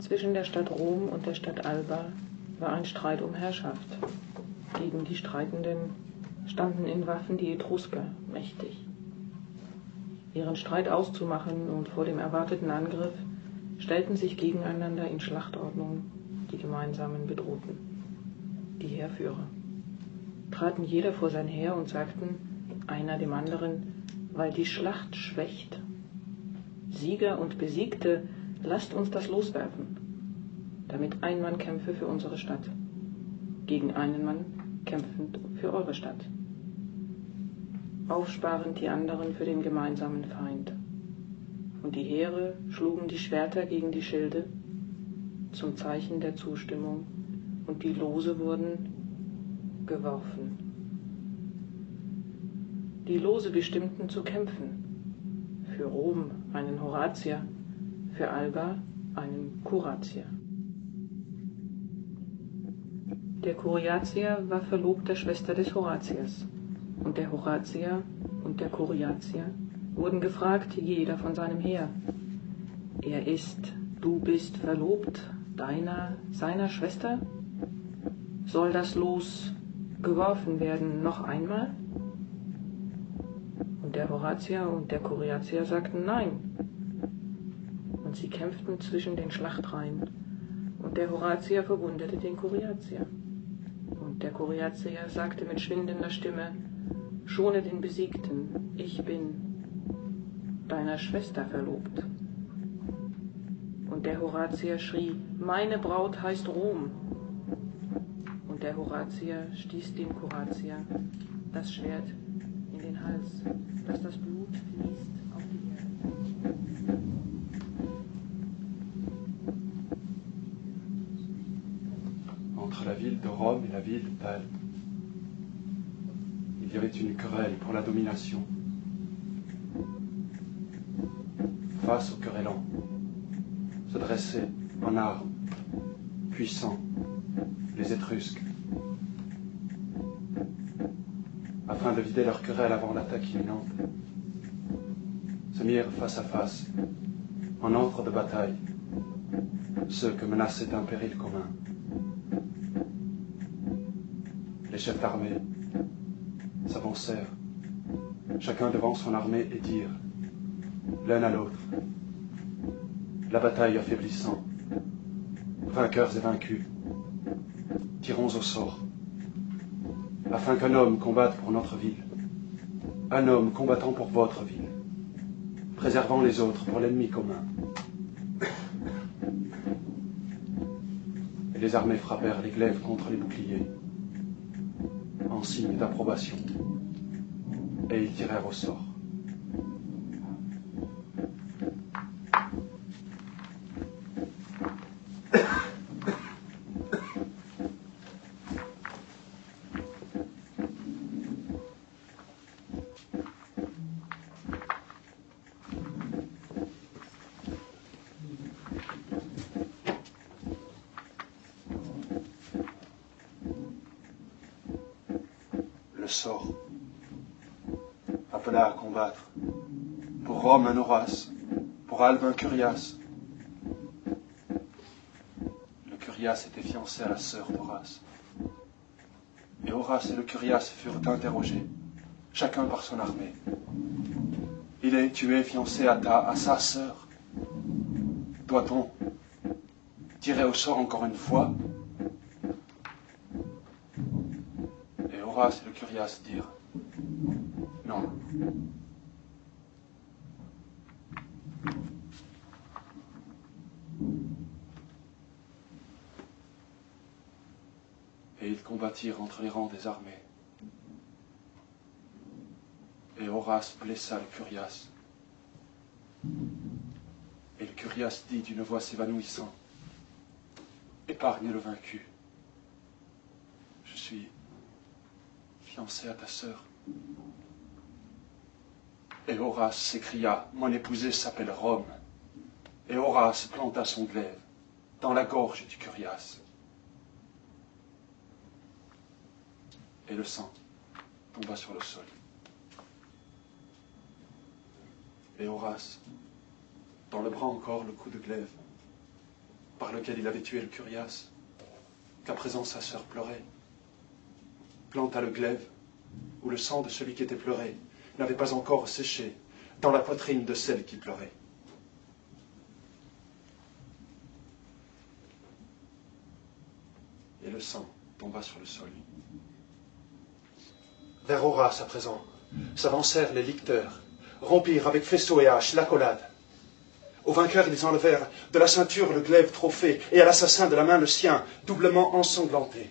Zwischen der Stadt Rom und der Stadt Alba war ein Streit um Herrschaft. Gegen die Streitenden standen in Waffen die Etrusker mächtig. Ihren Streit auszumachen und vor dem erwarteten Angriff stellten sich gegeneinander in Schlachtordnung die gemeinsamen Bedrohten, die Heerführer. Traten jeder vor sein Heer und sagten, einer dem anderen, weil die Schlacht schwächt. Sieger und Besiegte, lasst uns das loswerfen, damit ein Mann kämpfe für unsere Stadt, gegen einen Mann kämpfend für eure Stadt. Aufsparend die anderen für den gemeinsamen Feind. Und die Heere schlugen die Schwerter gegen die Schilde zum Zeichen der Zustimmung, und die Lose wurden geworfen. Die Lose bestimmten zu kämpfen, für Rom einen Horatier, für Alba einen Kuratier. Der Kuriatier war verlobter Schwester des Horatiers, und der Horatier und der Kuriatier wurden gefragt, jeder von seinem Heer. Er ist, du bist verlobt seiner Schwester? Soll das Los geworfen werden noch einmal? Und der Horatier und der Kuriatier sagten nein. Und sie kämpften zwischen den Schlachtreihen, und der Horatier verwundete den Kuriatier. Und der Kuriatier sagte mit schwindender Stimme, schone den Besiegten, ich bin deiner Schwester verlobt. Und der Horatier schrie, meine Braut heißt Rom. Und der Horatier stieß dem Kuratier das Schwert in den Hals, dass das Blut fließt auf die Erde. Entre la ville de Rome et la ville d'Albe, il y avait une querelle pour la domination. Face aux querellants, se dressaient en armes, puissants, les Étrusques. Afin de vider leur querelle avant l'attaque imminente, se mirent face à face, en ordre de bataille, ceux que menaçait un péril commun. Les chefs d'armée s'avancèrent, chacun devant son armée, et dirent, l'un à l'autre, la bataille affaiblissant, vainqueurs et vaincus, tirons au sort, afin qu'un homme combatte pour notre ville, un homme combattant pour votre ville, préservant les autres pour l'ennemi commun. Et les armées frappèrent les glaives contre les boucliers, en signe d'approbation, et ils tirèrent au sort. Le sort appela à combattre. Pour Rome un Horace, pour Albe un Curiace. Le Curiace était fiancé à la sœur d'Horace. Et Horace et le Curiace furent interrogés, chacun par son armée. Il est tué fiancé à sa sœur. Doit-on tirer au sort encore une fois? Et Horace et le Curiace dirent non. Et ils combattirent entre les rangs des armées. Et Horace blessa le Curiace. Et le Curiace dit d'une voix s'évanouissant, épargne le vaincu. Je suis fiancé à ta sœur. Et Horace s'écria, mon épousée s'appelle Rome. Et Horace planta son glaive dans la gorge du Curiace. Et le sang tomba sur le sol. Et Horace, dans le bras encore le coup de glaive, par lequel il avait tué le Curiace, qu'à présent sa sœur pleurait, planta le glaive où le sang de celui qui était pleuré n'avait pas encore séché dans la poitrine de celle qui pleurait. Et le sang tomba sur le sol. Vers Horace, à présent, s'avancèrent les licteurs, rompirent avec faisceau et hache l'accolade. Au vainqueur, ils enlevèrent de la ceinture le glaive trophée et à l'assassin de la main le sien, doublement ensanglanté.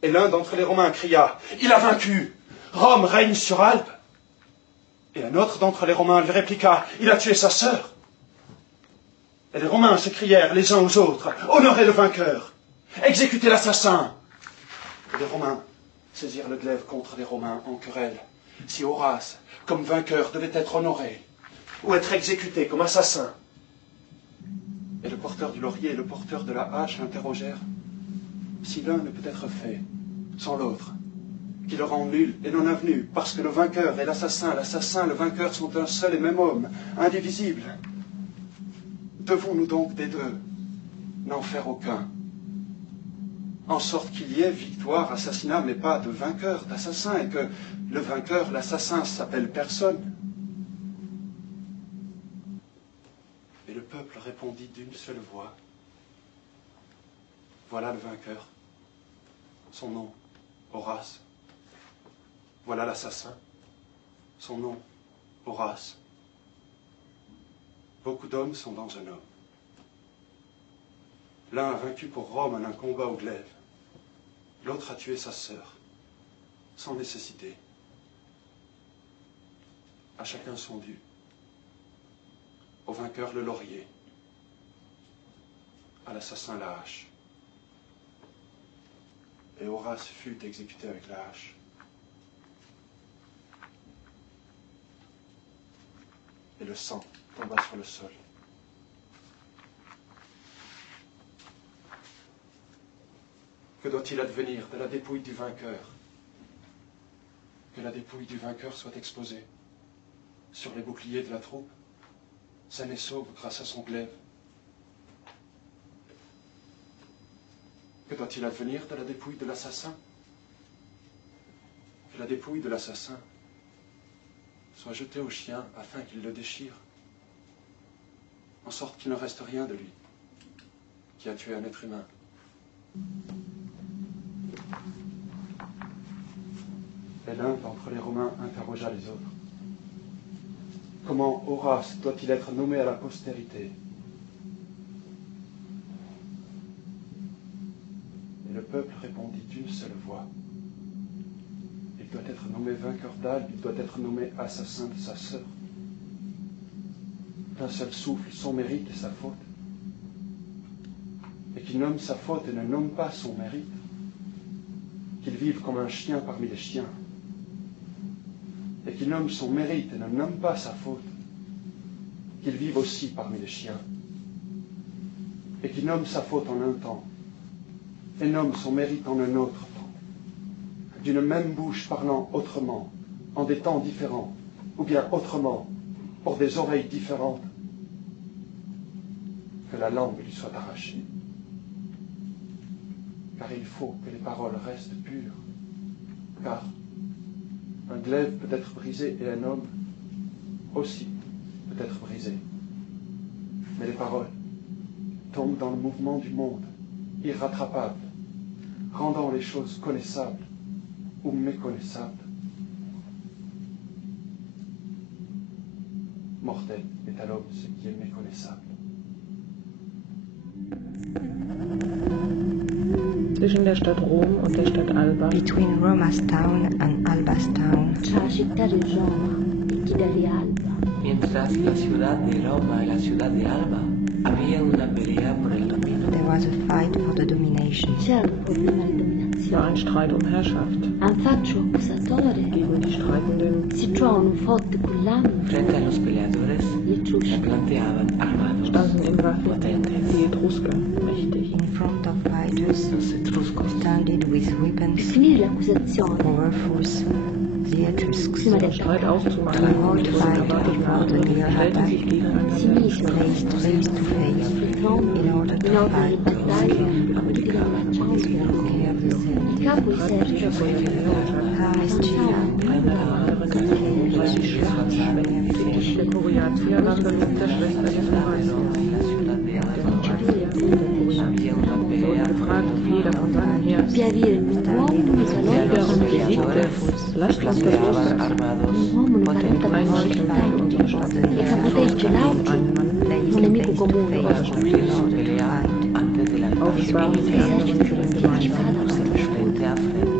Et l'un d'entre les Romains cria « Il a vaincu! Rome règne sur Albe !» Et un autre d'entre les Romains lui répliqua « Il a tué sa sœur !» Et les Romains s'écrièrent les uns aux autres « Honorez le vainqueur! Exécutez l'assassin !» Et les Romains saisirent le glaive contre les Romains en querelle. Si Horace, comme vainqueur, devait être honoré ou être exécuté comme assassin. Et le porteur du laurier et le porteur de la hache l'interrogèrent. Si l'un ne peut être fait sans l'autre, qui le rend nul et non avenu, parce que le vainqueur et l'assassin, le vainqueur sont un seul et même homme, indivisible. Devons-nous donc des deux n'en faire aucun, en sorte qu'il y ait victoire, assassinat, mais pas de vainqueur, d'assassin, et que le vainqueur, l'assassin, s'appelle personne. Et le peuple répondit d'une seule voix. Voilà le vainqueur. Son nom, Horace. Voilà l'assassin. Son nom, Horace. Beaucoup d'hommes sont dans un homme. L'un a vaincu pour Rome en un combat au glaive. L'autre a tué sa sœur, sans nécessité. À chacun son dû. Au vainqueur le laurier, à l'assassin la hache. Et Horace fut exécuté avec la hache. Et le sang tomba sur le sol. Que doit-il advenir de la dépouille du vainqueur? Que la dépouille du vainqueur soit exposée sur les boucliers de la troupe, saine et sauve grâce à son glaive. Que doit-il advenir de la dépouille de l'assassin? Que la dépouille de l'assassin soit jetée au chien afin qu'il le déchire, en sorte qu'il ne reste rien de lui qui a tué un être humain. Et l'un d'entre les Romains interrogea les autres. Comment Horace doit-il être nommé à la postérité? Et le peuple répondit d'une seule voix. Il doit être nommé vainqueur d'Albe, il doit être nommé assassin de sa sœur. D'un seul souffle, son mérite et sa faute. Et qu'il nomme sa faute et ne nomme pas son mérite. Qu'il vive comme un chien parmi les chiens. Et qu'il nomme son mérite et ne nomme pas sa faute, qu'il vive aussi parmi les chiens, et qu'il nomme sa faute en un temps, et nomme son mérite en un autre temps, d'une même bouche parlant autrement, en des temps différents, ou bien autrement, pour des oreilles différentes, que la langue lui soit arrachée. Car il faut que les paroles restent pures, car un glaive peut être brisé et un homme aussi peut être brisé. Mais les paroles tombent dans le mouvement du monde, irrattrapables, rendant les choses connaissables ou méconnaissables. Mortel est à l'homme ce qui est méconnaissable. Zwischen der Stadt Rom und der Stadt Alba. Between Roma's town and Alba's town. Tra la città di Roma e quella di Alba. Mientras la ciudad de Roma y la ciudad de Alba había una pelea por el dominio. There was a fight for the domination. C'era un problema di dominazione. War ein Streit um Herrschaft. Un faccio accusatore. Gegen die Streitenden. Si trovano forte cullame. Frente a los peleadores Gli se Etruschi. planteaban armados Standen in Waffen potentes. die Etrusker, mächtig. In front of fighters Los etruscos standing with Per weapons finire l'accusazione, powerful the Etruscs. prima Den del Streit trattato. auszumachen The hard und fight unerwarteten before the Arten stellten sich Si gegeneinander. misero placed face to face sul trono in order in to ordine fight di battaglia utilizzando la ciausera. care of the Il city. capo i servi Hermes Der Koryatier nahm das mit der Schwester des Horatius. Der Horatier und der Koryatier wurden gefragt, ob jeder von seinem Heer di avere un uomo in Sieger und salotto Besiegte, lasst uns das Los un uomo in salotto ein Mann kämpft für unsere Stadt. e capoteggia l'altro Einen Mann un nemico comune. Pelea antes de la aufsparen die anderen für den gemeinsamen frente a frente.